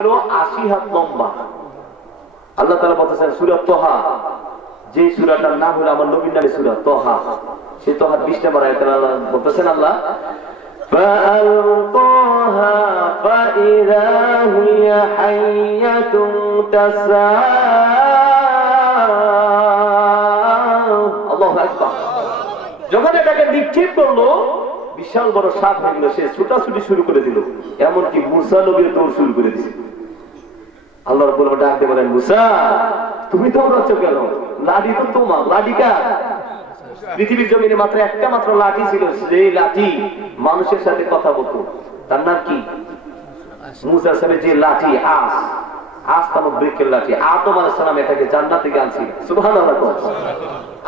80 হাত লম্বা। আল্লাহ তাআলা বলতেছেন সূরা তোহা, যে সূরাটার নাম হলো আমার নবীর নামে সূরা তোহা, সেই তোহা 20 নম্বর আয়াতে আল্লাহ বলতেছেন আল্লাহ فألقاها فإذا هي حية تسعى আল্লাহু আকবার। যখন এটাকে নিক্ষেপ করলো বিশাল বড় সাপ হয়ে গেল, সে ছুটাছুটি শুরু করে দিল, এমনকি মুসা নবীর দৌড় শুরু করে দিয়েছে। আল্লাহ রাব্বুল আলামিন ডাকতে বলেন, মুসা তুমি দৌড়াচ্ছ কেন? লাঠি তো তোমার, লাঠি কার? পৃথিবীর জমিনে মাত্র একটা মাত্র লাঠি ছিল, সেই লাঠি মানুষের সাথে কথা বলতো, তার নাম কি? মুসা সাহেবের যে লাঠি আস, আস নামক বৃক্ষের লাঠি। আদম আলাইহিস সালাম এটাকে জান্নাত থেকে আনছিল। সুবহানাল্লাহ।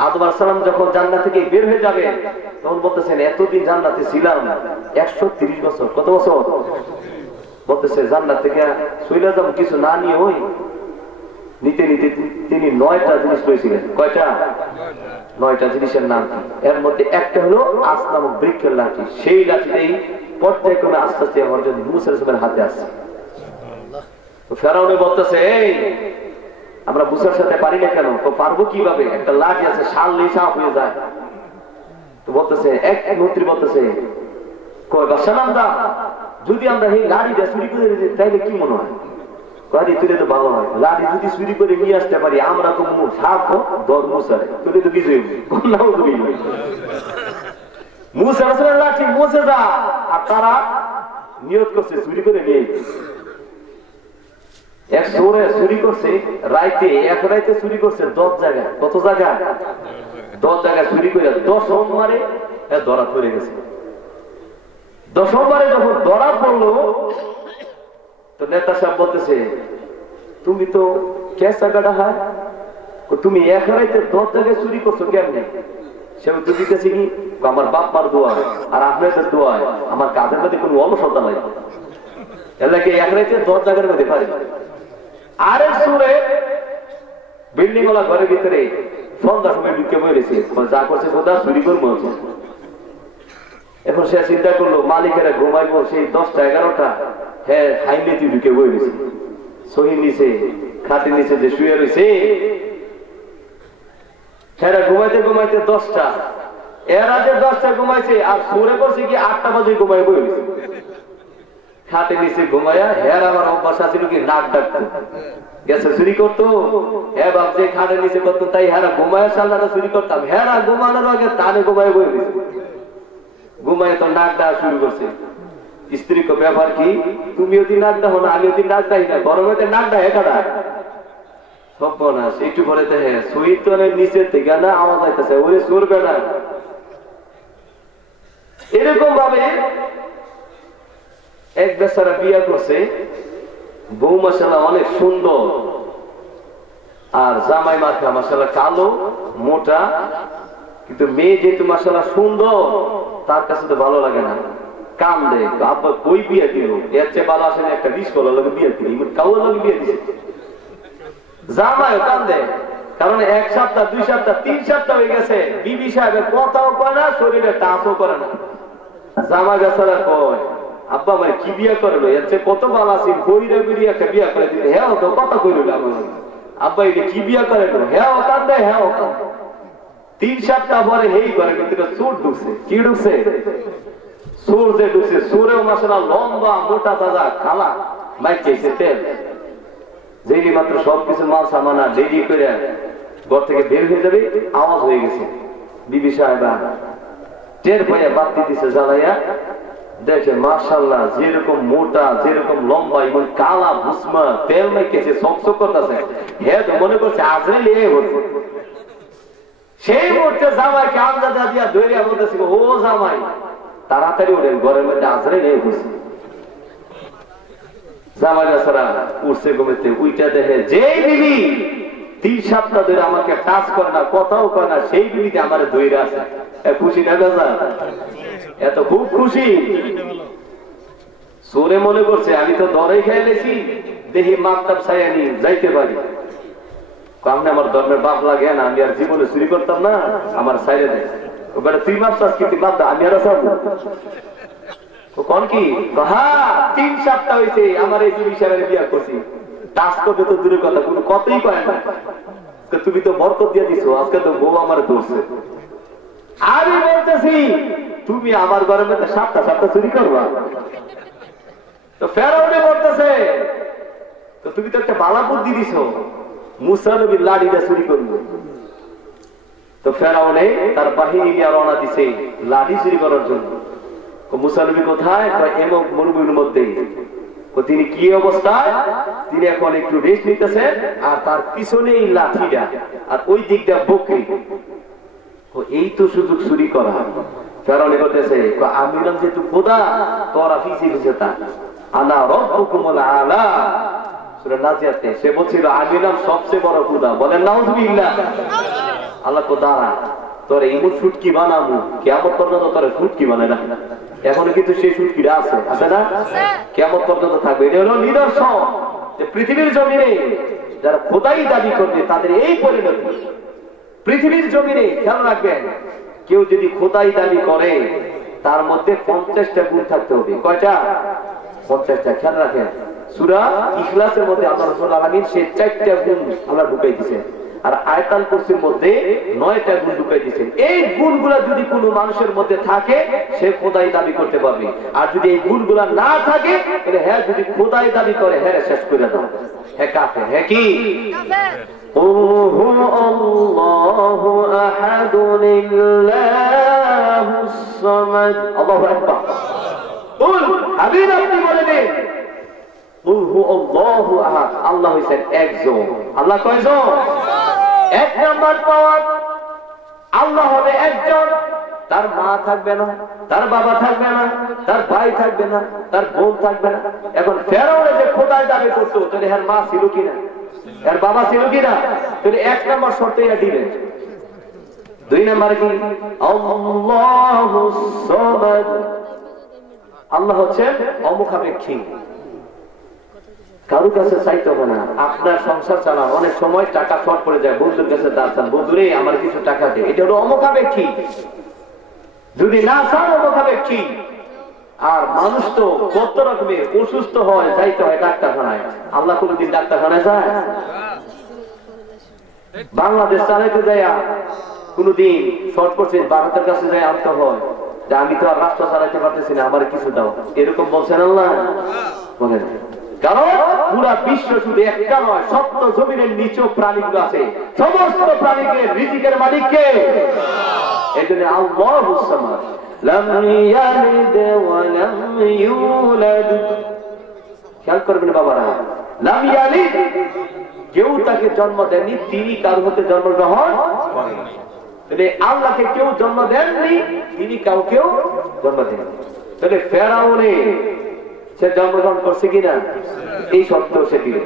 আদম আলাইহিস সালাম যখন জান্নাত থেকে বের হয়ে যাবে তখন বলতেছেন এতদিন জান্নাতে ছিলাম 130 বছর। কত বছর? বলতেছে জান্নাত থেকে চলে যাব কিছু না নিয়ে, ওই নিতে নিতে তিনি 9টা জিনিস পেয়েছিলেন। কয়টা? 9টা জিনিসের নাম কি? এর মধ্যে একটা হলো আস নামক বৃক্ষের লাঠি। সেই লাঠিতেই পর্যায়ক্রমে আস্তে আস্তে আমার জন্য মুসা আলাইহিস হাতে আসছে। ফেরাউন বলতেছে, এই আমরা মুসার সাথে পারি না কেন? তো পারবো কিভাবে? একটা লাঠি আছে, শাল নিয়ে সাপ হয়ে যায়। তো বলতেছে এক মন্ত্রী বলতেছে, কয় বাদশাহ, যদি আমরা এই লাঠিটা চুরি করে দিই তাইলে কি মনে হয়? লাঠি তুলে তো ভালো হয়, লাঠি যদি চুরি করে নিয়ে আসতে পারি আমরা তো সাপ দর মুসারে তুলে তো বিজয়ী। মুসা আলাইহিস লাঠি মুছে যা, আর তারা নিয়ত করছে চুরি করে নিয়ে। এক চোরে চুরি করছে রাইতে, এক রাইতে চুরি করছে 10 জায়গায়। কত জায়গায়? 10 জায়গায় চুরি করে 10 সোমবারে ধরা পড়ে গেছে। 10 সোমবারে যখন ধরা পড়লো তো নেতা সাহেব বলতেছে, তুমি তো কেসা গাড়া হয়, তুমি এক রাইতে 10 জায়গায় চুরি করছো কেমনে? সে উত্তর দিতেছে কি, আমার বাপ মার দোয়া আর আপনাদের দোয়া, আমার কাজের মধ্যে কোনো অলসতা নাই, এলাকে এক রাইতে 10 জায়গার মধ্যে পারি। আরে সুরে বিল্ডিং ওলা ঘরের ভিতরে সন্ধ্যার সময় ঢুকে বলেছে, যা করছে বোধা চুরি করবো। এখন সে চিন্তা করলো মালিকেরা ঘুমাইবো, সেই 10টা 11টা হ্যাঁ হাইমেতি ঢুকে বলেছে, সহির নিচে খাটের নিচে যে শুয়ে রয়েছে, হ্যাঁ ঘুমাইতে ঘুমাইতে 10টা, এর আগে 10টা ঘুমাইছে, আর সুরে করছে কি 8টা বাজে ঘুমাই বলেছে। খাটে নিচে ঘুমায়া হ্যাঁ আমার অভ্যাস আছে কি নাক ডাকতো, গেছে চুরি করতো। হ্যাঁ বাপ যে খাটের নিচে করতো তাই হ্যাঁ ঘুমায়া সাল্লাটা চুরি করতাম। হ্যাঁ ঘুমানোর আগে তানে ঘুমায় বই ঘুমায় তো নাক ডাকা শুরু করছে। স্ত্রী কো ব্যাপার কি, তুমি যদি নাক ডাকো না আমি যদি নাক ডাকি না, গরমেতে নাক ডাকে কাটা সব না। একটু পরে হ্যাঁ সুইতনের নিচের থেকে না আওয়াজ আইতেছে, ওরে সুর বেড়া। এরকম ভাবে এক বেচারা বিয়ে করছে, বউ মাশাআল্লাহ অনেক সুন্দর, আর জামাই মাথা মাশাআল্লাহ কালো মোটা, কিন্তু মেয়ে যেহেতু মাশাআল্লাহ সুন্দর তার কাছে তো ভালো লাগে না, কান্দে। আব্বা কই বিয়ে দিল, এর চেয়ে ভালো আসেন একটা 20 বলা লাগে বিয়ে দিল, কাউর লাগে বিয়ে দিছে। জামাইও কান্দে, কারণ 1 সপ্তাহ 2 সপ্তাহ 3 সপ্তাহ হয়ে গেছে, বিবি সাহেবের কথাও কয় না, শরীরে টাচও করে না। জামাই বেচারা কয়, আব্বা আমার কি বিয়া করলো, এর চেয়ে কত ভালো আছি, বইরে বেরিয়ে একটা বিয়া করে দিলে। হ্যাঁ তো কথা কইল আব্বা এটা কি বিয়া করে, হ্যাঁ ও কান্দে, হ্যাঁ ও কান্দে। 3 সপ্তাহ পরে এই ঘরে ভিতরে চোর ঢুকছে। কি ঢুকছে? চোর যে ঢুকছে, চোরেও মাশাআল্লাহ লম্বা মোটা তাজা খালা মাইক খেয়েছে তেল, যেই মাত্র সবকিছু মাল সামানা রেডি করে ঘর থেকে বের হয়ে যাবে, আওয়াজ হয়ে গেছে। বিবি সাহেবা টের পাইয়া বাতি দিছে জ্বালাইয়া, দেখে মাশাআল্লাহ যেরকম মোটা যেরকম লম্বা এবং কালা ভুসমা তেল মেখেছে, চকচক করতেছে। হ্যাঁ তো মনে করছে আজরাইল এ হচ্ছে। সেই মুহূর্তে জামাইকে আন্দাজা দিয়া ধরিয়া বলতেছে, ও জামাই তাড়াতাড়ি ওঠেন, ঘরের মধ্যে আজরাইল এ হচ্ছে। জামাই বেচারা উঠছে ঘুমেতে, উইটা দেখে যেই বিবি 3 সপ্তাহ ধরে আমাকে টাচ করে না, কথাও করে না, সেই বিবিতে আমার ধৈর্য আছে। খুশি না বেজা? এত খুব খুশি। সোরে মনে করছে আমি তো দরে খেয়ে গেছি, দেখি মাপতাপ ছায়ানি যাইতে পারি। আমি আমার ধর্মের বাপ লাগে না, আমি আর জীবনে চুরি করতাম না, আমার সাইরে দেয়। তুই মাপতাস কিন্তু বাপ, আমি আর কোন কি হ্যাঁ 3 সপ্তাহ হইছে আমার এই বিবি সাহেবের বিয়ে করছি, কাজ করবে তো দূরের কথা, কোনো কথাই কয় না। তুমি তো বরকত দিয়ে দিছো, আজকে তো বউ আমার ধরছে। আমি বলতেছি তুমি আমার ঘরে মধ্যে 7টা চুরি করবা। তো ফেরাউনে বলতেছে তো তুমি তো একটা বালা বুদ্ধি দিছো, মুসা নবীর লাঠিটা চুরি করবো। তো ফেরাউনে তার বাহিনী নিয়ে রওনা দিছে লাঠি চুরি করার জন্য। মুসা নবী কোথায়? মরুভূমির মধ্যে। তিনি কি অবস্থায়? তিনি এখন একটু রেস্ট নিতেছেন, আর তার পিছনেই লাঠিটা, আর ওই দিকটা বকরি। এই তো সুযোগ চুরি করা। ফেরাউনে বলতেছে আমি নাম যেহেতু খোদা, তোরা পিছিয়ে পিছিয়ে তা আনা রব্বুকুমুল আলা। সূরা নাজিয়াতে সে বলছিল আমি নাম সবচেয়ে বড় খোদা। বলেন নাউযুবিল্লাহ। আল্লাহ কো দাঁড়া, তোর এমন ফুটকি বানাবো কিয়ামত পর্যন্ত তোর ফুটকি বানায় না। এখনো কিন্তু সেই ফুটকিটা আছে, আছে না? কিয়ামত পর্যন্ত থাকবে। এটা হলো নিদর্শন যে পৃথিবীর জমিনে যারা খোদাই দাবি করবে তাদের এই পরিণতি। পৃথিবীর জমিনে খেয়াল রাখবেন, কেউ যদি খোদাই দাবি করে তার মধ্যে 50টা গুণ থাকতে হবে। কয়টা? 50টা। খেয়াল রাখেন, সূরা ইখলাসের মধ্যে আল্লাহ রাব্বুল আলামিন সে 4টা গুণ আল্লাহ ঢুকাই দিয়েছেন, আর আয়াতুল কুরসির মধ্যে 9টা গুণ ঢুকাই দিয়েছেন। এই গুণগুলা যদি কোনো মানুষের মধ্যে থাকে সে খোদাই দাবি করতে পারবে, আর যদি এই গুণগুলা না থাকে তাহলে হ্যাঁ যদি খোদাই দাবি করে হ্যাঁ শেষ করে দাও, হ্যাঁ কাফের। হ্যাঁ কি আল্লাহু আহাদুন ইল্লাহুস সামাদ। আল্লাহু আকবার। বল হাবিব আপনি বলে দেন আল্লাহু আহাদ, আল্লাহ হইছেন একজন। আল্লাহ কয়জন? এক নাম্বার পাওয়ার, আল্লাহ হবে একজন। তার মা থাকবে না, তার বাবা থাকবে না, তার ভাই থাকবে না, তার বোন থাকবে না। এখন ফেরাউনে যে খোদাই দাবি করতো, তাহলে এর মা ছিল কিনা, এর বাবা ছিল কিনা? তাহলে এক নাম্বার শর্ত এটা দিবেন। 2 নাম্বার কি? আল্লাহুস সামাদ। আল্লাহ হচ্ছেন অমুখাপেক্ষী, কারো কাছে চাইতে হবে না। আপনার সংসার চালান, অনেক সময় টাকা শর্ট পড়ে যায়, বন্ধুর কাছে দাঁড়ান, বন্ধুরে আমার কিছু টাকা দে, এটা হলো অমুখাপেক্ষী। যদি না চান অমুখাপেক্ষী। আর মানুষ তো কত রকমের, অসুস্থ হয় যাইতে হয় ডাক্তারখানায়। আল্লাহ কোনদিন ডাক্তারখানায় যায়? বাংলাদেশ চালাইতে যায় কোনদিন শর্ট পড়ছে, ভারতের কাছে যায় আনতে হয় যে আমি তো আর রাস্তা চালাইতে পারতেছি না, আমার কিছু দাও, এরকম বলছেন আল্লাহ? বলেন। কারণ পুরা বিশ্ব শুধু একটা নয়, সপ্ত জমিনের নিচেও প্রাণীগুলো আছে, সমস্ত প্রাণীকে রিজিকের মালিক কে? এই জন্য আল্লাহুস সামাদ, লাম ইয়ালিদ ওয়া লাম ইউলাদ। খেয়াল করবেন বাবারা, লাম ইয়ালিদ, কেউ তাকে জন্ম দেননি, তিনি কারো হতে জন্মগ্রহণ করেন। তাহলে আল্লাহকে কেউ জন্ম দেননি, তিনি কাউকেও জন্ম দেননি। তাহলে ফেরাউনে সে জন্মগ্রহণ করছে কিনা? এই সত্য সে দিল।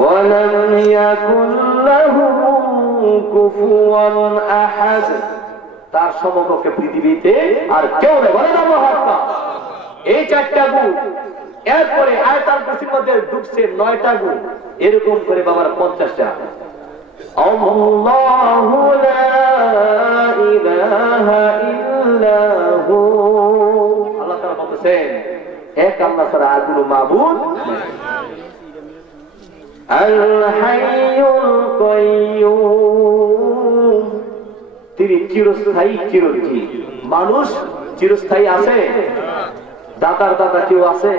ওয়ালাম ইয়াকুল লাহু কুফুয়ান আহাদ, তার সমকক্ষে পৃথিবীতে আর কেউ নেই। বলেন আল্লাহু আকবার। এই 4টা গুণ, এরপরে আয়াতুল কুরসির মধ্যে ঢুকছে 9টা গুণ, এরকম করে বাবার 50টা। আল্লাহু লা ইলাহা ইল্লা হু, আল্লাহ তাআলা বলেছেন এক আল্লাহ ছাড়া আর কোনো মাবুদ নেই। আল হাইয়ুল কাইয়্যুম, তিনি চিরস্থায়ী চিরঞ্জীব। মানুষ চিরস্থায়ী আছে? দাদার দাদা কেউ আছে?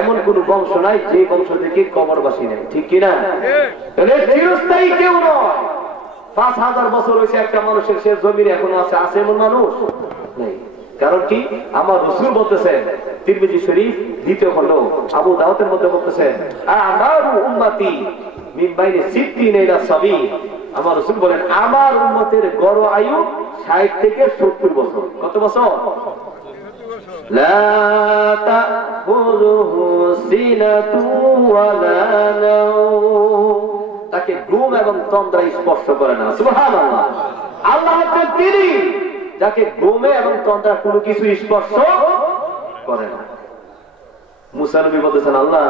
এমন কোন বংশ নাই যে বংশ থেকে কবরবাসী নেই, ঠিক কিনা? চিরস্থায়ী কেউ নয়। 5000 বছর হয়েছে একটা মানুষের, সে জমির এখনো আছে, আছে এমন মানুষ নেই। কারণ কি? আমার রাসূল বলতেছেন, তিরমিজি শরীফ 2য় খণ্ড আবু দাউদের মধ্যে বলতেছেন, আমারু উম্মতি মিন বাইনি 60 ইলা 70। আমার রাসূল বলেন আমার উম্মতের গড় আয়ু 60 থেকে 70 বছর। কত বছর? লা তাখুযুহু সিনাতু ওয়ালা নাওম, তাকে ঘুম এবং তন্দ্রা স্পর্শ করে না। সুবহানাল্লাহ। আল্লাহ হচ্ছেন তিনি যাকে ঘুমে এবং তন্দ্রা কোনো কিছু স্পর্শ করে না। মুসা নবী বলতেছেন আল্লাহ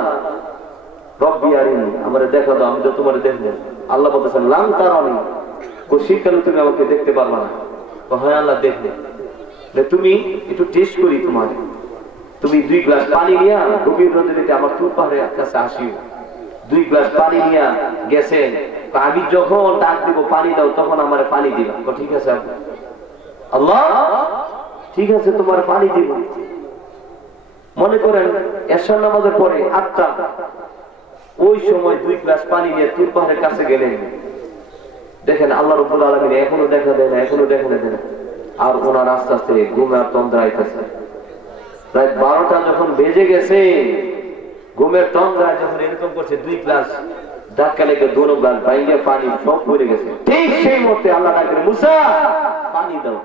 রব্বি আরিনি, আমারে দেখা দাও, আমি তো তোমারে দেখবো। আল্লাহ বলতেছেন লাম তারানি, শীতকালে তুমি আমাকে দেখতে পারবা না। হ্যাঁ আল্লাহ দেখবে, তুমি একটু টেস্ট করি তোমার তুমি 2 গ্লাস পানি নিয়ে গভীর রজনীতে আমার চুল পাহাড়ের কাছে আসিও। 2 গ্লাস পানি নিয়ে গেছেন, আমি যখন ডাক দিব পানি দাও তখন আমার পানি দিবা। ঠিক আছে আল্লাহ, ঠিক আছে তোমার পানি দিব। মনে করেন এশার নামাজের পরে 8টা, ওই সময় 2 গ্লাস পানি নিয়ে তুর পাহাড়ের কাছে গেলেন। দেখেন আল্লাহ রাব্বুল আলামিন এখনো দেখা দেয় না, এখনো দেখা দেয় না। আর ওনার আস্তে আস্তে ঘুমের তন্দ্রা আইতেছে। রাত 12টা যখন বেজে গেছে, ঘুমের তন্দ্রায় যখন এরকম করছে 2 গ্লাস ধাক্কা লেগে 2 গ্লাস বাইরে পানি সব পড়ে গেছে। ঠিক সেই মুহূর্তে আল্লাহ ডাকলেন, মুসা পানি দাও।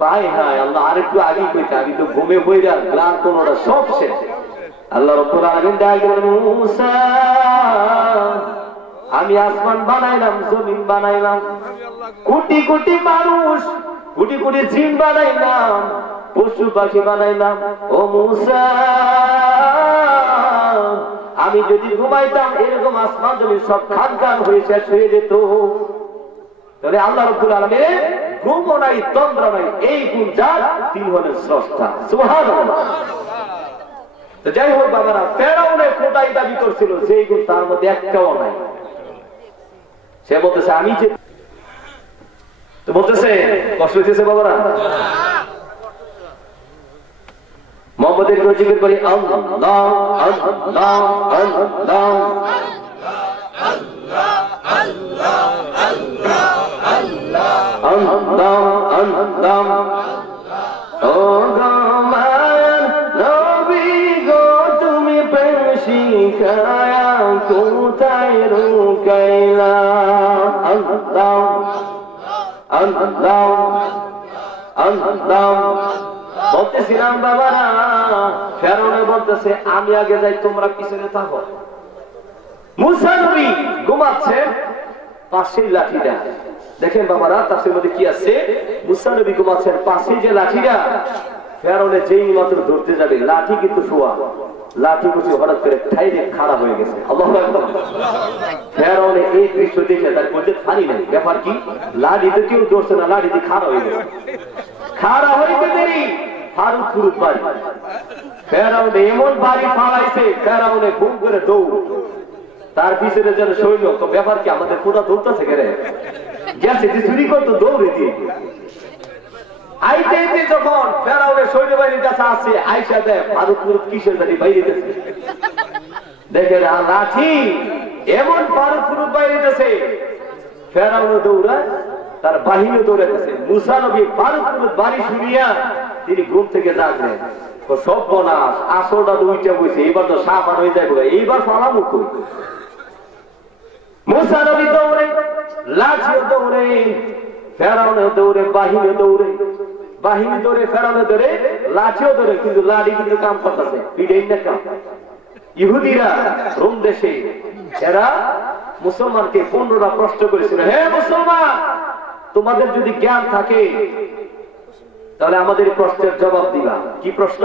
পাই হায় আল্লাহ, আরেকটু আগে কইতে, আমি তো ঘুমে বইরা গ্লাস কোনটা সব শেষ। আল্লাহ রাব্বুল আলামিন ডাকলেন, মুসা আমি আসমান বানাইলাম, জমিন বানাইলাম, কোটি কোটি মানুষ, কোটি কোটি জিন বানাইলাম, পশু পাখি বানাইলাম। ও মুসা আমি যদি ঘুমাইতাম এরকম আসমান জমিন সব খান খান হয়ে শেষ হয়ে যেত। তাহলে আল্লাহ রাব্বুল আলামিন ঘুমও নাই, তন্দ্র নাই, এই গুণ যার তিনি হলেন স্রষ্টা। সুবহানাল্লাহ। তো যাই হোক বাবারা, ফেরাউনের খোদাই দাবি করছিল, সেই গুণ তার মধ্যে একটাও নাই। সে বলতেছে আমি যে, তো বলতেছে কষ্ট হইতেছে বাবারা। মোহাম্মদের জিকির করি আল্লাহ আল্লাহ আল্লাহ আল্লাহ আল্লাহ। ও গামার নবী গো তুমি প্রেম শিখায়া কোথায় রুকাইলা? আল্লাহ আল্লাহ আল্লাহ। বলতেছিলাম বাবারা, ফেরাউন বলতেছে আমি আগে যাই, তোমরা পিছনে থাকো। মুসা নবী ঘুমাচ্ছে, পাশেই লাঠিটা দেখেন বাবারা, তার মধ্যে কি আছে? মুসা নবী ঘুমাচ্ছেন, পাশে যে লাঠিটা ফেরাউনে যেই মাত্র ধরতে যাবে, লাঠি কিন্তু শোয়া, লাঠি কুচি হঠাৎ করে ঠাইরে খাড়া হয়ে গেছে। আল্লাহু আকবার। ফেরাউনে এই দৃশ্য দেখে তার বলতে পারি নাই, ব্যাপার কি? লাঠিতে কেউ ধরছে না, লাঠিতে খাড়া হয়ে গেছে। খাড়া হইতে দেরি ফারুক ফুরুক বাড়ি, ফেরাউনে এমন বাড়ি ফালাইছে, ফেরাউনে ঘুম করে দৌড়, তার পিছনে যেন সৈন্য। তো ব্যাপার কি? আমাদের পুরো দৌড়তেছে কেন? গেছে যে চুরি করতো, দৌড়ে দিয়ে আইতে যখন ফেরাউনের সৈন্যবাহিনীর কাছে আসে, আইসা দেয় ফারুক ফুরুক কিসের জানি বাইরে গেছে। দেখেন লাঠি এমন ফারুক ফুরুক বাইরে গেছে, ফেরাউনে দৌড়ায়, তার বাহিনী দৌড়াইতেছে। মুসা নবী ফারুক ফুরুক বাড়ি শুনিয়া তিনি ঘুম থেকে জাগলেন। সব বনাস আসলটা দুইটা বইছে, এইবার তো সাফান হয়ে যায়, এইবার ফালা মুখ। মুসা নবী দৌড়ে, লাঠিও দৌড়ে, ফেরাউনে দৌড়ে, বাহিনী দৌড়ে, বাহিনী দৌড়ে, ফেরাউনে দৌড়ে, লাঠিও দৌড়ে, কিন্তু লাঠি কিন্তু কাম করতেছে, পিড়েই না কাম। ইহুদিরা রোম দেশে এরা মুসলমানকে 15টা প্রশ্ন করেছিল, হে মুসলমান, তোমাদের যদি জ্ঞান থাকে তাহলে আমাদের প্রশ্নের জবাব দিবা। কি প্রশ্ন?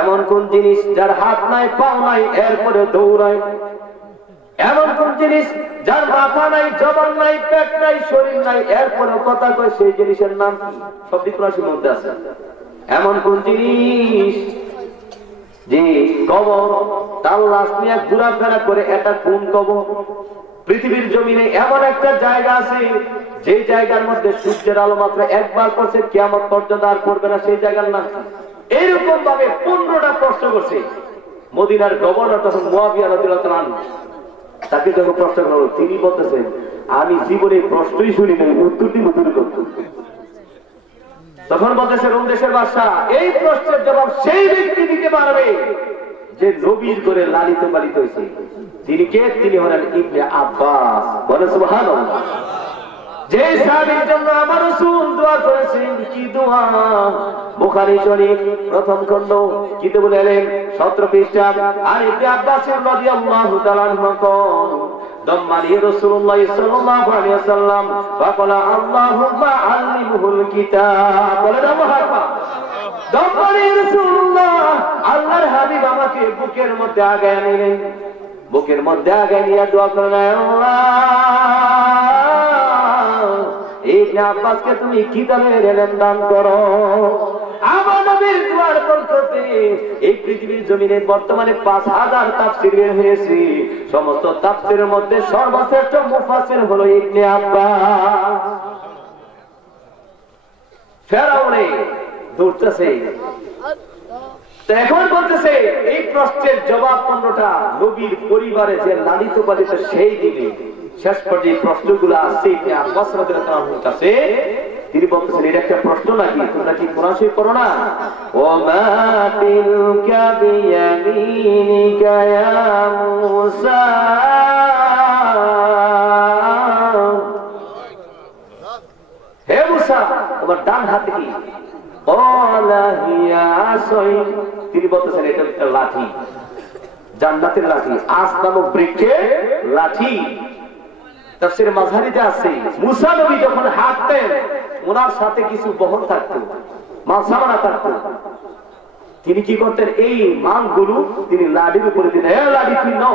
এমন কোন জিনিস যার হাত নাই, পাও নাই, এরপরে দৌড়ায়? এমন কোন জিনিস যার মাথা নাই, জবান নাই, পেট নাই, শরীর নাই, এরপরে কথা কয়, সেই জিনিসের নাম কি? শব্দ রাশির মধ্যে আছে। এমন কোন জিনিস যে কবর তার লাশ নিয়ে ঘোরাফেরা করে, এটা কোন কবর? পৃথিবীর জমিনে এমন একটা জায়গা আছে যে জায়গার মধ্যে সূর্যের আলো মাত্র একবার পড়ছে, কিয়ামত পর্যন্ত আর পড়বে না, সেই জায়গার নাম। এইরকম ভাবে 15টা প্রশ্ন করছে। মদিনার গভর্নর তখন মুয়াবিয়া রাদিয়াল্লাহু আনহু, তাকে যখন প্রশ্ন করল, তিনি বলতেছেন আমি জীবনে প্রশ্নই শুনি নাই, উত্তর দিব দূর করত। তখন বলতেছে রোম দেশের বাদশা, এই প্রশ্নের জবাব সেই ব্যক্তি দিতে পারবে যে নবীর করে লালিত পালিত হয়েছে। তিনি কে? তিনি হলেন ইবনে আব্বাস। বলে সুবহানাল্লাহ। যে সাহাবীর জন্য আমার রাসূল দোয়া করেছেন, কি দোয়া? বুখারী শরীফ প্রথম খণ্ড কিতাব বলেন 17 পৃষ্ঠা। আর ইবনে আব্বাস রাদিয়াল্লাহু তাআলা আনহু দম্মানি রাসূলুল্লাহ সাল্লাল্লাহু আলাইহি ওয়াসাল্লাম ফাকালা আল্লাহুম্মা আল্লিমহুল কিতাব। বলেন মারহাবা। দম্মানি রাসূলুল্লাহ আল্লাহর হাবিব আমাকে বুকের মধ্যে আগায় নিলেন, বুকের মধ্যে আগায় নিয়ে দোয়া করলেন, আল্লাহ ইবনে আব্বাসকে তুমি কিতাবের ইলম দান করো। আমার নবী তাফসীরের দুয়ার বলতে এই পৃথিবীর জমিনে বর্তমানে 5000 তাফসীর বের হয়েছে। সমস্ত তাফসীরের মধ্যে সর্বশ্রেষ্ঠ মুফাসসির হলো ইবনে আব্বাস। ফেরাউনে দৌড়তেছে, এখন বলতেছে এই প্রশ্নের জবাব 15টা নবীর পরিবারে যে লালিত পালিত সেই দিবে। শেষ পর্যায়ে প্রশ্নগুলো আসছে ইবনে আব্বাস রাদিয়াল্লাহু আনহুর কাছে। তিনি বলতেছেন এটা একটা প্রশ্ন নাকি, তোমরা কি কোরআন শরীফ পড়ো না? ওয়া মা তিলকা বিয়ামিনিকা ইয়া মূসা, হে মূসা তোমার ডান হাতে কি? ক্বালা হিয়া আসাই, তিনি বলতেছেন এটা একটা লাঠি, জান্নাতের লাঠি, আস নামক বৃক্ষের লাঠি। তাফসীরে মাযহারিতে আছে মুসা নবী যখন হাঁটতেন ওনার সাথে কিছু বহন থাকতো, মাল সামানা থাকতো। তিনি কি করতেন? এই মালগুলো তিনি লাঠির উপরে দিতেন, এ লাঠি তুই নাও।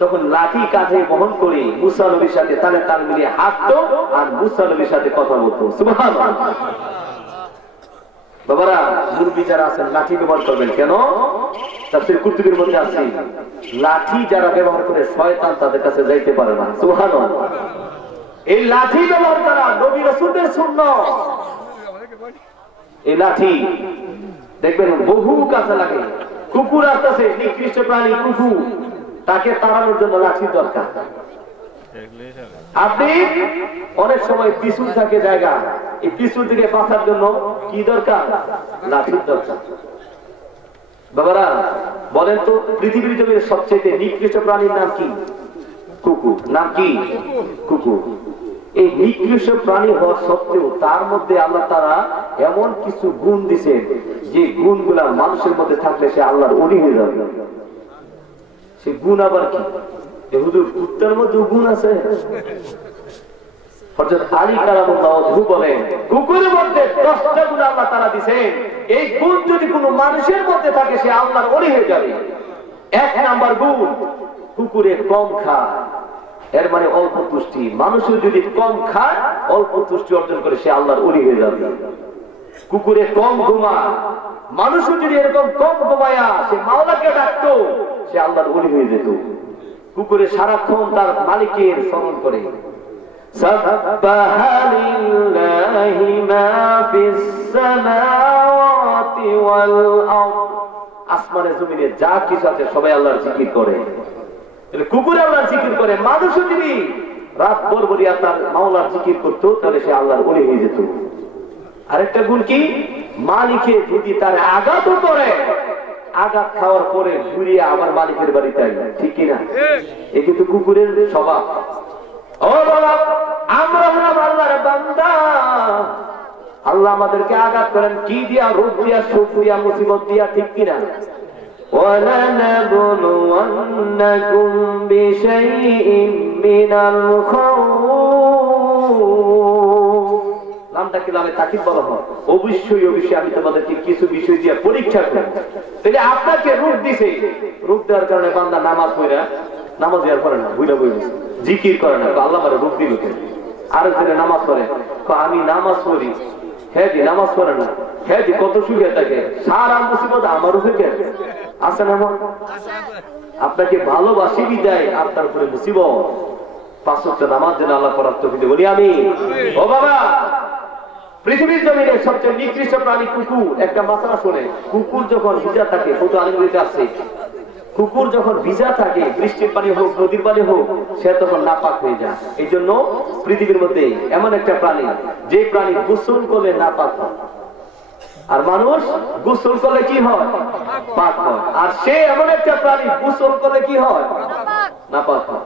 তখন লাঠি কাঁধে বহন করে মুসা নবীর সাথে তালে তাল মিলিয়ে হাঁটতো আর মুসা নবীর সাথে কথা বলতো। সুবহানাল্লাহ। বাবারা, মুরব্বি যারা আছেন লাঠি ব্যবহার করবেন কেন? তাফসীর কুতুবের মধ্যে আছে লাঠি যারা ব্যবহার করে শয়তান তাদের কাছে যাইতে পারে না। সুবহানাল্লাহ। এই লাঠি ব্যবহার করা নবী রাসূলের সুন্নাত। এই লাঠি দেখবেন বহু কাজে লাগে। কুকুর আসতেছে, নিকৃষ্ট প্রাণী কুকুর, তাকে তাড়ানোর জন্য লাঠির দরকার। আপনি অনেক সময় পিছুর থাকে জায়গা, এই পিছুর দিকে বাঁচার জন্য কি দরকার? লাঠির দরকার। বাবারা বলেন তো, পৃথিবীর জমির সবচেয়ে নিকৃষ্ট প্রাণীর নাম কি? কুকুর। নাম কি? কুকুর। এই নিকৃষ্ট প্রাণী হওয়া সত্ত্বেও তার মধ্যে আল্লাহ তাআলা এমন কিছু গুণ দিয়েছেন যে গুণগুলা মানুষের মধ্যে থাকলে সে আল্লাহর ওলি হয়ে যাবে। সে গুণ আবার কি? হুজুর কুত্তার মধ্যে গুণ আছে। হযরত আলী কারামাল্লাহু বলেন কুকুরের মধ্যে 10টা গুণ আল্লাহ তাআলা দিয়েছেন, এই গুণ যদি কোনো মানুষের মধ্যে থাকে সে আল্লাহর ওলি হয়ে যাবে। 1 নাম্বার গুণ, কুকুরে কম খায়, এর মানে অল্প পুষ্টি। মানুষও যদি কম খায় অল্প পুষ্টি অর্জন করে সে আল্লাহর ওলি হয়ে যাবে। কুকুরে কম ঘুমায়, মানুষও যদি এরকম কম ঘুমায়া সে মাওলাকে ডাকতো সে আল্লাহর ওলি হয়ে যেত। কুকুরে সারাক্ষণ তার মালিকের স্মরণ করে। সাব্বাহা লিল্লাহি মা ফিস সামাওয়াতি ওয়াল আরদ, আসমানে জমিনে যা কিছু আছে সবাই আল্লাহর জিকির করে। কুকুর আল্লাহর জিকির করে, মানুষও যদি রাত ভর ভরিয়া তার মাওলার জিকির করতো তাহলে সে আল্লাহর ওলি হয়ে যেত। আরেকটা গুণ কি? মালিকে যদি তার আঘাত করে, আঘাত খাওয়ার পরে ঘুরিয়ে আবার মালিকের বাড়িতে আসবে, ঠিক কিনা? এ কিন্তু কুকুরের স্বভাব। ও বাবা, আমরা হলাম আল্লাহর বান্দা, আল্লাহ আমাদেরকে আঘাত করেন কি দিয়া? রোগ দিয়া, সুখ দিয়া, মুসিবত দিয়া, ঠিক কিনা? وَلَنَبْلُوَنَّكُمْ بِشَيْءٍ مِّنَ الْخَوْفِ, নামটা কি লামে তাকিদ বলা হয়? অবশ্যই অবশ্যই আমি তোমাদেরকে কিছু বিষয় দিয়ে পরীক্ষা করব। তাহলে আপনাকে রূপ দিছে, রূপ দেওয়ার কারণে বান্দা নামাজ পড়ে, নামাজ দেওয়ার পরে না বুঝা বই জিকির করে না, আল্লাহ আমারে রূপ দিল কেন? আরেকজনে নামাজ পড়ে, আমি নামাজ পড়ি, হ্যাঁ দি নামাজ পড়ে না, হ্যাঁ দি কত সুখে থাকে, সারা মুসিবত আমার উপরে কেন? আছে না? আপনাকে ভালোবাসি বিদায় আপনার উপরে মুসিবত। 5 ওয়াক্ত নামাজ যেন আল্লাহ পড়ার তৌফিক দেন, বলি আমি। ও বাবা, পৃথিবীর জমিনে সবচেয়ে নিকৃষ্ট প্রাণী কুকুর। একটা মাসালা শুনে, কুকুর যখন ভিজা থাকে, কত আলিমুলিতে আছে, কুকুর যখন ভিজা থাকে, বৃষ্টির পানি হোক নদীর পানি হোক, সে তখন নাপাক হয়ে যায়। এই জন্য পৃথিবীর মধ্যে এমন একটা প্রাণী যে প্রাণী গোসল করলে নাপাক হয়, আর মানুষ গোসল করলে কি হয়? পাক হয়। আর সে এমন একটা প্রাণী গোসল করলে কি হয়? নাপাক হয়।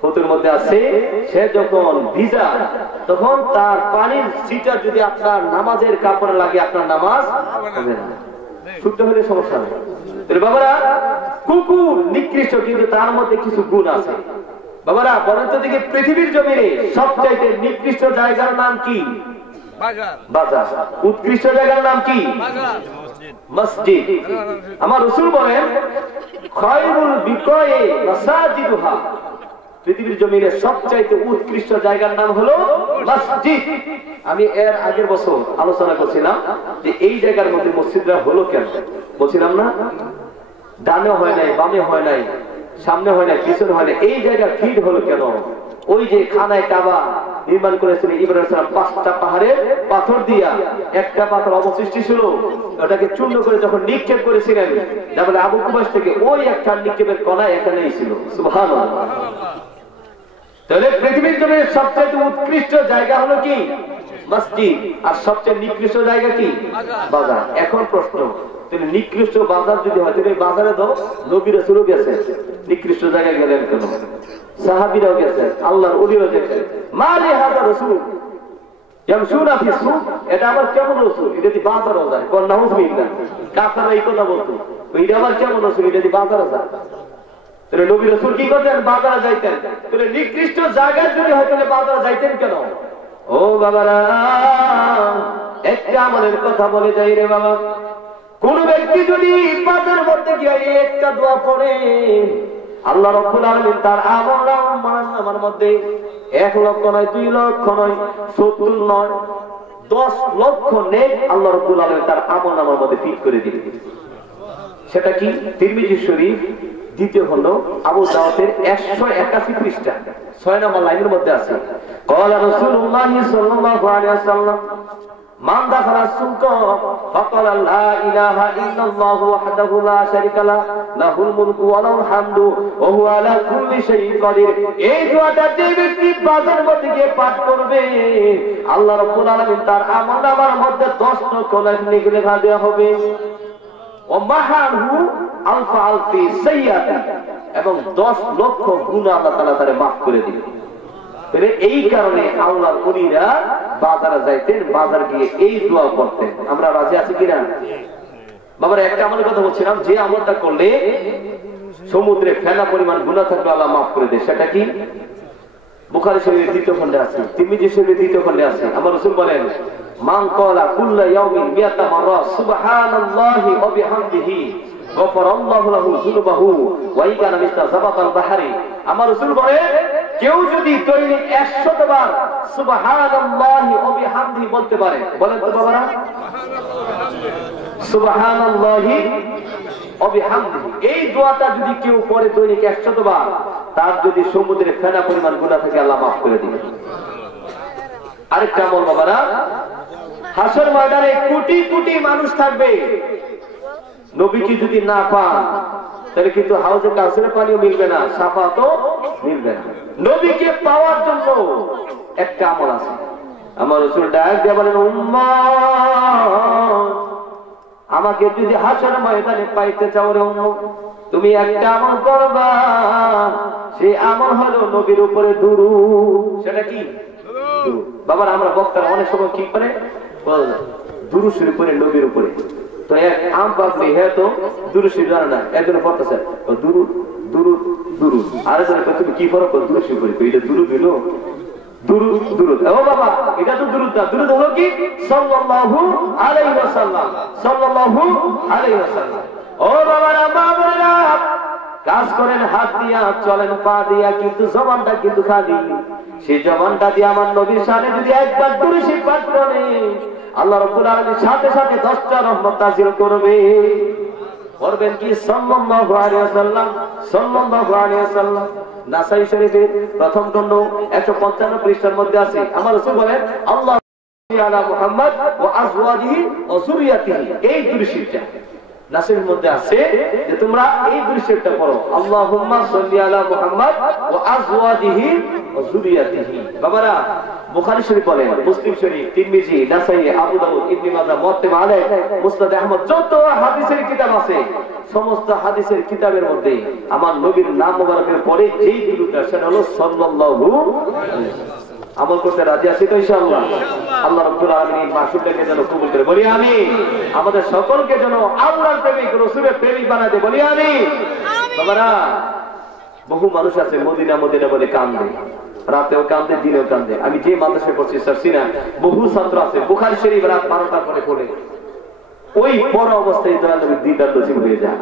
ফতুর মধ্যে আছে, সে যখন ভিজা তখন তার পানির ছিটা যদি আপনার নামাজের কাপড়ে লাগে আপনার নামাজ হবে না, শুদ্ধ হলে সমস্যা নেই। বাবারা, কুকুর নিকৃষ্ট কিন্তু তার মধ্যে কিছু গুণ আছে। বাবারা বলেন তো দেখি, পৃথিবীর জমিনে সবচাইতে নিকৃষ্ট জায়গার নাম কি? বাজার। উৎকৃষ্ট জায়গার নাম কি? মসজিদ। আমার রাসূল বলেন খায়রুল বিকয়ে মাসাজিদুহা, পৃথিবীর জমিনে সবচাইতে উৎকৃষ্ট জায়গার নাম হলো মসজিদ। আমি এর আগের বছর আলোচনা করছিলাম যে এই জায়গার মধ্যে মসজিদরা হলো কেন, বলছিলাম না ডানে হয় নাই, বামে হয় নাই, সামনে হয় নাই, পিছনে হয় নাই, এই জায়গা ফিট হলো কেন? ওই যে খানায় কাবা নির্মাণ করেছিলেন ইব্রাহিম আলাইহিস সালাম 5টা পাহাড়ের পাথর দিয়া, একটা পাথর অবশিষ্ট ছিল, ওটাকে চূর্ণ করে যখন নিক্ষেপ করেছিলেন তাহলে আবু কুবাস থেকে ওই একটা নিক্ষেপের কণা এখানেই ছিল। সুবহানাল্লাহ। তাহলে পৃথিবীর জন্য সবচেয়ে উৎকৃষ্ট জায়গা হলো কি? মসজিদ। আর সবচেয়ে নিকৃষ্ট জায়গা কি? বাজার। এখন প্রশ্ন, তুমি নিকৃষ্ট বাজার যদি হয় তুমি বাজারে দাও, নবী রাসূলও গেছে, নিকৃষ্ট জায়গায় গেলেন কেন? সাহাবীরাও গেছে, আল্লাহর ওলিও গেছে। মালি হাযা রাসূল ইয়ামশুনা ফি সুক, এটা আবার কেমন রাসূল? এটা যদি বাজারও যায়, কোন নাউযুবিল্লাহ, কাফেররা এই কথা বলতো, এটা আবার কেমন রাসূল? এটা যদি বাজারে যায়। তাহলে নবী রাসূল কি করতেন? বাজারে যাইতেন। তাহলে নিকৃষ্ট জায়গায় যদি হয় তাহলে বাজারে যাইতেন কেন? ও বাবারা, একটা আমলের কথা বলে যাই রে বাবা। কোন ব্যক্তি যদি বাজারের মধ্যে গিয়ে একটা দোয়া পড়ে, আল্লাহ রাব্বুল আলামিন তার আমলের মধ্যে 1 লক্ষ নয়, 2 লক্ষ নয়, 70 নয়, 10 লক্ষ নেক আল্লাহ রাব্বুল আলামিন তার আমলনামার মধ্যে ফিট করে দিবেন। সেটা কি? তিরমিজি শরীফ দ্বিতীয় খণ্ড আবু দাউদের 181 পৃষ্ঠা 6 নম্বর লাইনের মধ্যে আছে, ক্বালা রাসূলুল্লাহ সাল্লাল্লাহু আলাইহি ওয়াসাল্লাম মান দাখালা সুক ফাকালা লা ইলাহা ইল্লাল্লাহু ওয়াহদাহু লা শারীকা লাহু লাহুল মুলকু ওয়া লাহুল হামদু ওয়া হুয়া আলা কুল্লি শাইইন কাদির। এই দোয়াটা যে ব্যক্তি বাজারের মধ্যে গিয়ে পাঠ করবে, আল্লাহ রাব্বুল আলামিন তার আমলনামার মধ্যে 10 লক্ষ নেক লেখা দেওয়া হবে। ও মাহাহু আলফা আলফি সাইয়্যাতি, এবং 10 লক্ষ গুনাহ আল্লাহ তাআলা তারে maaf করে দিবেন। এই কারণে আল্লাহর ওলিরা বাজারে যাইতেন, বাজার গিয়ে এই দোয়া করতেন। আমরা রাজি আছি কিনা বাবারা? একটা আমলের কথা বলছিলাম, যে আমলটা করলে সমুদ্রে ফেনা পরিমাণ গুনাহ থাকলে আল্লাহ maaf করে দেয়। সেটা কি? বুখারী শরীফের 2য় খণ্ডে আছে, তিরমিজি শরীফের 2য় খণ্ডে আছে। আমার রাসূল বলেন, মান ক্বালা কুল্লা ইয়াউমিন মিয়াতা মাররা সুবহানাল্লাহি ওয়া বিহামদিহি গফারাল্লাহু লাহু যুনুবাহু ওয়া ইন কানা মিসলা যাবাতাল বাহরি। আমার রাসূল বলেন, কেউ যদি দৈনিক 100 বার সুবহানাল্লাহি ওয়া বিহামদিহি বলতে পারে, বলেন তো বাবারা, সুবহানাল্লাহি ওয়া বিহামদিহি, এই দোয়াটা যদি কেউ পড়ে দৈনিক 100 বার, তার যদি সমুদ্রে ফেনা পরিমাণ গুনাহ থাকে আল্লাহ maaf করে দিবেন। আরেকটা আমল বাবারা, হাসর ময়দানে কোটি কোটি মানুষ থাকবে, নবীকে যদি না পান তাহলে কিন্তু হাউজে কাউসারের পানিও মিলবে না, শাফাতও মিলবে না। নবীকে পাওয়ার জন্য একটা আমল আছে। আমার রাসূল ডাক দিয়ে বলেন, উম্মত, আমাকে যদি হাসর ময়দানে পাইতে চাও রে উম্মত, তুমি একটা আমল করবা, সেই আমল হলো নবীর উপরে দুরূদ। সেটা কি? বাবার আমরা বক্তারা অনেক সময় কি করে দুরূদ শরীফ পড়ে নবীর উপরে। তো এক আম পাগলি হে তো দুরূদ শরীফ জানে না, একজন পড়তেছে দুরূদ দুরূদ দুরূদ, আরেকজন তুমি কি ফরক দুরূদ শরীফ পড়ে, এটা দুরূদ হলো দুরূদ দুরূদ। ও বাবা, এটা তো দুরূদ না, দুরূদ হলো কি? সাল্লাল্লাহু আলাইহি ওয়াসাল্লাম, সাল্লাল্লাহু আলাইহি ওয়াসাল্লাম। ও বাবারা, বাবারা, কাজ করেন হাত দিয়া, চলেন পা দিয়া, কিন্তু জবানটা কিন্তু খালি। সেই জবানটা দিয়ে আমার নবীর শানে যদি একবার দুরূদ শরীফ পাঠ করে, আল্লাহ রাব্বুল আলামিন সাথে সাথে 10টা রহমত নাযিল করবে। করবেন কি? সাল্লাল্লাহু আলাইহি ওয়াসাল্লাম, সাল্লাল্লাহু আলাইহি ওয়াসাল্লাম। নাসাই শরীফের প্রথম খণ্ড 155 পৃষ্ঠার মধ্যে আছে। আমার রাসূল বলেন, আল্লাহু আলা মুহাম্মদ ওয়া আজওয়াজিহি ওয়া যুররিয়াতিহি, এই দুরূদ শরীফটা নাসের মধ্যে আছে যে তোমরা এই দুরূদ শরীফটা পড়ো, আল্লাহুম্মা সাল্লি আলা মুহাম্মদ ওয়া আজওয়াজিহি ওয়া যুররিয়াতিহি। বাবারা, বুখারী শরীফ বলেন, মুসলিম শরীফ, তিরমিজি, নাসাই, আবু দাউদ, ইবনে মাজাহ, মুত্তাবা আলাইহি, মুসনাদ আহমদ, যত হাদিসের কিতাব আছে সমস্ত হাদিসের কিতাবের মধ্যে আমার নবীর নাম মোবারকের পরে যেই দুরূদটা, সেটা হলো সাল্লাল্লাহু আলাইহি ওয়াসাল্লাম। আমল করতে রাজি আছি তো ইনশাআল্লাহ? আল্লাহ রাব্বুল আলামিন মাসুদকে যেন কবুল করে, বলি আমিন। আমাদের সকলকে যেন আল্লাহর প্রেমিক, রাসূলের প্রেমিক বানায় দেয়, বলি আমিন। বাবারা, বহু মানুষ আছে মদিনা মদিনা বলে কান্দে, রাতেও কান্দে, দিনেও কান্দে। আমি যে মাদ্রাসায় পড়ছি সারসিনা, বহু ছাত্র আছে বুখারী শরীফ রাত 12টার পরে পড়ে, ওই পড়া অবস্থায় দয়াল নবীর দিদার নসিব হয়ে যায়।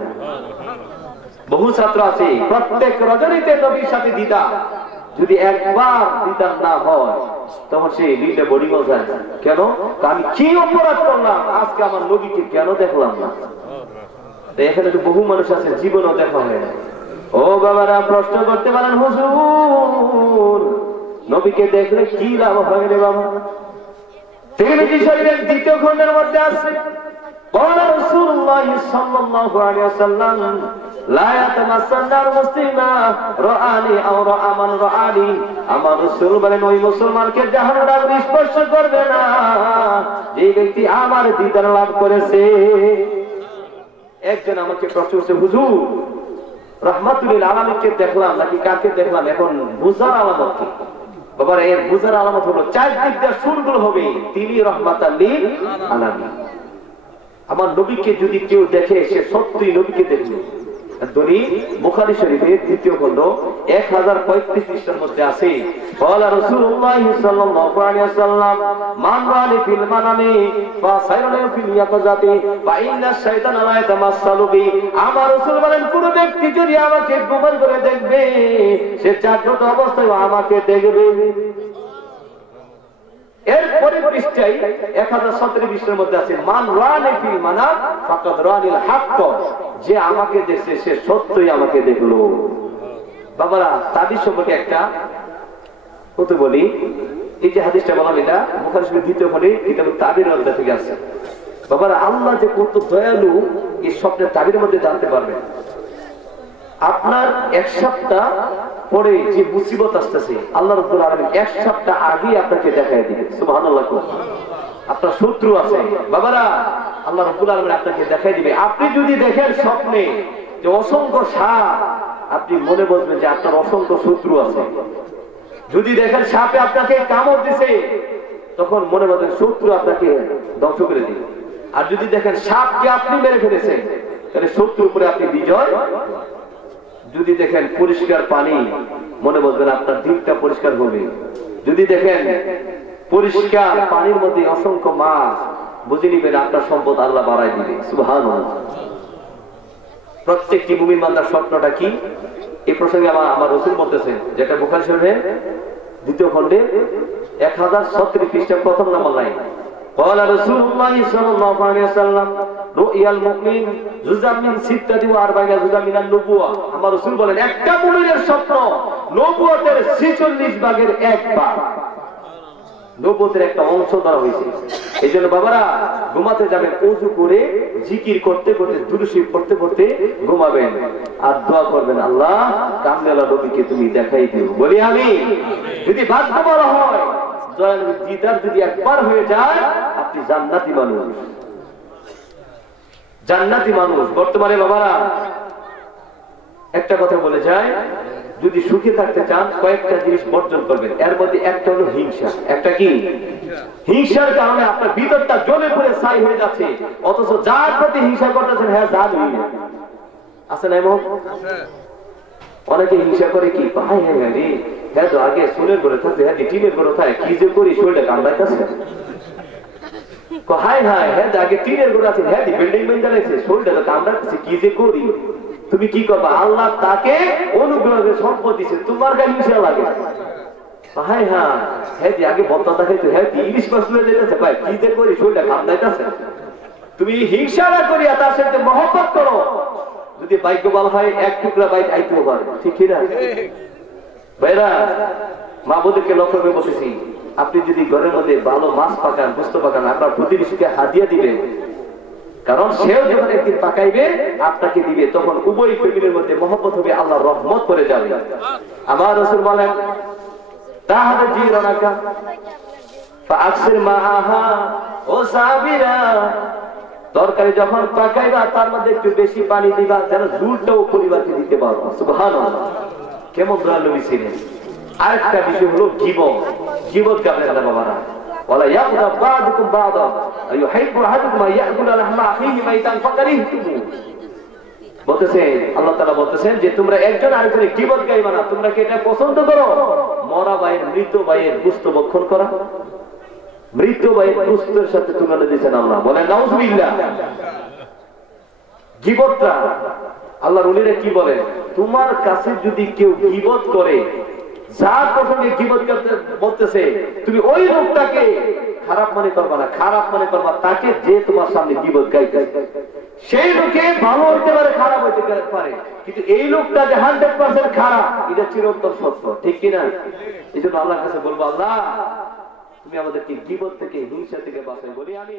বহু ছাত্র আছে প্রত্যেক রজনীতে নবীর সাথে দিদা, যদি একবার দিদার না হয় তখন সে দিনটা বোরিং হয়ে যায়। কেন? আমি কি অপরাধ করলাম, আজকে আমার নবীকে কেন দেখলাম না? এখানে তো বহু মানুষ আছে জীবনও দেখা হয় না। ও বাবারা, প্রশ্ন করতে পারেন, হুজুর নবীকে দেখলে কি লাভ হয় রে বাবা? তিরমিজি শরীফের দ্বিতীয় খণ্ডের মধ্যে আছে, قال رسول الله صلى الله عليه وسلم لا يتمسن المسلم رآني أو رأى من رآني। আমার রাসূল বলেন ওই মুসলমানকে জাহান্নাম স্পর্শ করবে না যে ব্যক্তি আমার দিদার লাভ করেছে। একজন আমাকে প্রশ্ন করছে, হুজুর রাহমাতুল লিল আলামিনকে দেখলাম নাকি কাকে দেখলাম, এখন বুঝার আলামত কি? বাবার এর বুঝার আলামত হলো চার দিক দিয়ে সুরগুলো হবে, তিনি রাহমাতুল লিল আলামিন। আমার নবীকে যদি কেউ দেখে সে সত্যই নবীকে দেখলো। দলিল বুখারী শরীফের দ্বিতীয় খণ্ড 1035 পৃষ্ঠার মধ্যে আছে, قال رسول الله صلى الله عليه وسلم من رأى في المنام فسير في اليقظة فإن الشيطان لا يتمثل بي। আমার রাসূল বলেন কোন ব্যক্তি যদি আমাকে গোপন করে দেখবে সে জাগ্রত অবস্থায় আমাকে দেখবে। এরপরে পৃষ্ঠায় 1017 পৃষ্ঠার মধ্যে আছে, মান রানি ফিল মানাম ফাকাদ রানিল হক, যে আমাকে দেখছে সে সত্যই আমাকে দেখলো। বাবারা, তাবিজ সম্পর্কে একটা কথা বলি। এই যে হাদিসটা বললাম এটা বুখারী শরীফের দ্বিতীয় খণ্ডে কিতাব তাবিরের মধ্যে থেকে আছে। বাবারা, আল্লাহ যে কত দয়ালু এই স্বপ্নের তাবিরের মধ্যে জানতে পারবেন। আপনার এক সপ্তাহ পরে যে মুসিবত আসতেছে আল্লাহ রাব্বুল আলামিন এক সপ্তাহ আগে আপনাকে দেখায় দিবে। সুবহানাল্লাহ। আপনার শত্রু আছে বাবারা, আল্লাহ রাব্বুল আলামিন আপনাকে দেখায় দিবে। আপনি যদি দেখেন স্বপ্নে যে অসংখ্য সাপ, আপনি মনে বুঝবেন যে আপনার অসংখ্য শত্রু আছে। যদি দেখেন সাপে আপনাকে কামড় দিছে, তখন মনে বুঝবেন শত্রু আপনাকে ধ্বংস করে দিবে। আর যদি দেখেন সাপকে আপনি মেরে ফেলেছেন, তাহলে শত্রুর উপরে আপনি বিজয়। যদি দেখেন পরিষ্কার পানি, মনে বুঝবেন আপনার দিনটা পরিষ্কার হবে। যদি দেখেন পরিষ্কার পানির মধ্যে অসংখ্য মাছ, বুঝে নিবেন আপনার সম্পদ আল্লাহ বাড়াই দিবে। সুবহানাল্লাহ। প্রত্যেকটি মুমিন বান্দার স্বপ্নটা কি, এই প্রসঙ্গে আমার রাসূল বলতেছেন, যেটা বুখারী শরীফের দ্বিতীয় খণ্ডে 1037 পৃষ্ঠার প্রথম নম্বর লাইন, قال رسول الله صلى الله عليه وسلم رؤيا المؤمن جزء من 46 جزء من النبوة। আমার রাসূল বলেন একটা মুমিনের স্বপ্ন নবুয়তের 46 ভাগের এক ভাগ, নবুয়তের একটা অংশ ধরা হয়েছে। এই জন্য বাবারা, ঘুমাতে যাবেন ওযু করে জিকির করতে করতে দুরূদ শরীফ পড়তে পড়তে ঘুমাবেন আর দোয়া করবেন, আল্লাহ কামলেলা নবীকে তুমি দেখাই দিও। বলি আমি যদি ভাগ্য বড় হয়, দিদার যদি একবার হয়ে যায়, আপনি জান্নাতি মানুষ। জান্নাতি মানুষ। বর্তমানে বাবারা একটা কথা বলে যায়, যদি সুখে থাকতে চান কয়েকটা জিনিস বর্জন করবেন। এর মধ্যে একটা হলো হিংসা। একটা কি? হিংসার কারণে আপনার ভিতরটা জ্বলে পড়ে ছাই হয়ে যাচ্ছে, অথচ যার প্রতি হিংসা করতেছেন হ্যাঁ জানি আছে না? এমন অনেকে হিংসা করে কি, ভাই হ্যাঁ রে হ্যাঁ তো আগে সোনের ঘরে থাকতে, হ্যাঁ টিনের ঘরে থাকে, কি যে করি শরীরটা কামড়াইতেছে। হাই হাই হ্যাঁ আগে টিনের ঘরে আছে, হ্যাঁ বিল্ডিং মেইনটেইন আছে, শরীরটা তো কামড়াইতেছে, কি যে করি। তুমি কি করবা? আল্লাহ তাকে অনুগ্রহের সম্পদ দিচ্ছে, তোমার কাছে হিংসা লাগে। হাই হ্যাঁ হ্যাঁ আগে বত্তা দেখাইতো, হ্যাঁ ইলিশ মাছ তুলে যেতেছে, ভাই কি যে করি শরীরটা কামড়াইতেছে। তুমি হিংসা না করিয়া তার সাথে মহব্বত করো। যদি ভাগ্য ভালো হয় এক টুকরা বাইক আইতেও পারে, ঠিক না ভাইরা? মা বোনদেরকে লক্ষ্য করে বলতেছি, আপনি যদি ঘরের মধ্যে ভালো মাছ পাকান, গোশত পাকান, আপনার প্রতিবেশীকে হাদিয়া দিবেন, কারণ সেও যখন একদিন পাকাইবে আপনাকে দিবে, তখন উভয় ফ্যামিলির মধ্যে মহব্বত হবে, আল্লাহ রহমত করে যাবে। আমার রাসূল বলেন, তাহাদা জিরানাকা ফাআকসির মাআহা ও সাবিরা, তরকারি যখন পাকাইবা তার মধ্যে একটু বেশি পানি দিবা, যেন ঝুলটাও পরিবারকে দিতে পারো। সুবহানাল্লাহ। কেমন দয়ালু ছিলেন। আরেকটা বিষয় হলো গীবত। গীবত কাকে বলে বাবারা? ওয়ালা ইয়াকুদা বাদুকুম বাদা আইয়ুহিব্বু আহাদুকুম আইয়াকুলা লাহমা আখিহি মাইতান ফাকারিহতুমু। বলতেছেন আল্লাহ তাআলা বলতেছেন যে তোমরা একজন আরেকজনের গীবত গাইবা না। তোমরা কি এটা পছন্দ করো, মরা ভাইয়ের মৃত ভাইয়ের গোশত ভক্ষণ করা? মৃত ভাইয়ের গোশতের সাথে তুলনা দিয়েছেন আল্লাহ। বলেন নাউযুবিল্লাহ। গীবতটা আল্লাহর ওলিরা কি বলেন, তোমার কাছে যদি কেউ গীবত করে যার প্রসঙ্গে গীবত করতে বলতেছে তুমি ওই লোকটাকে খারাপ মনে করবা না, খারাপ মনে করবা তাকে যে তোমার সামনে গীবত গাইতেছে। সেই লোকে ভালো হইতে পারে, খারাপ হইতে পারে, কিন্তু এই লোকটা যে 100% খারাপ, এটা চিরন্তন সত্য, ঠিক কিনা? এই জন্য আল্লাহর কাছে বলবো, আল্লাহ তুমি আমাদেরকে গীবত থেকে, হিংসা থেকে বাঁচাই। বলি আমি।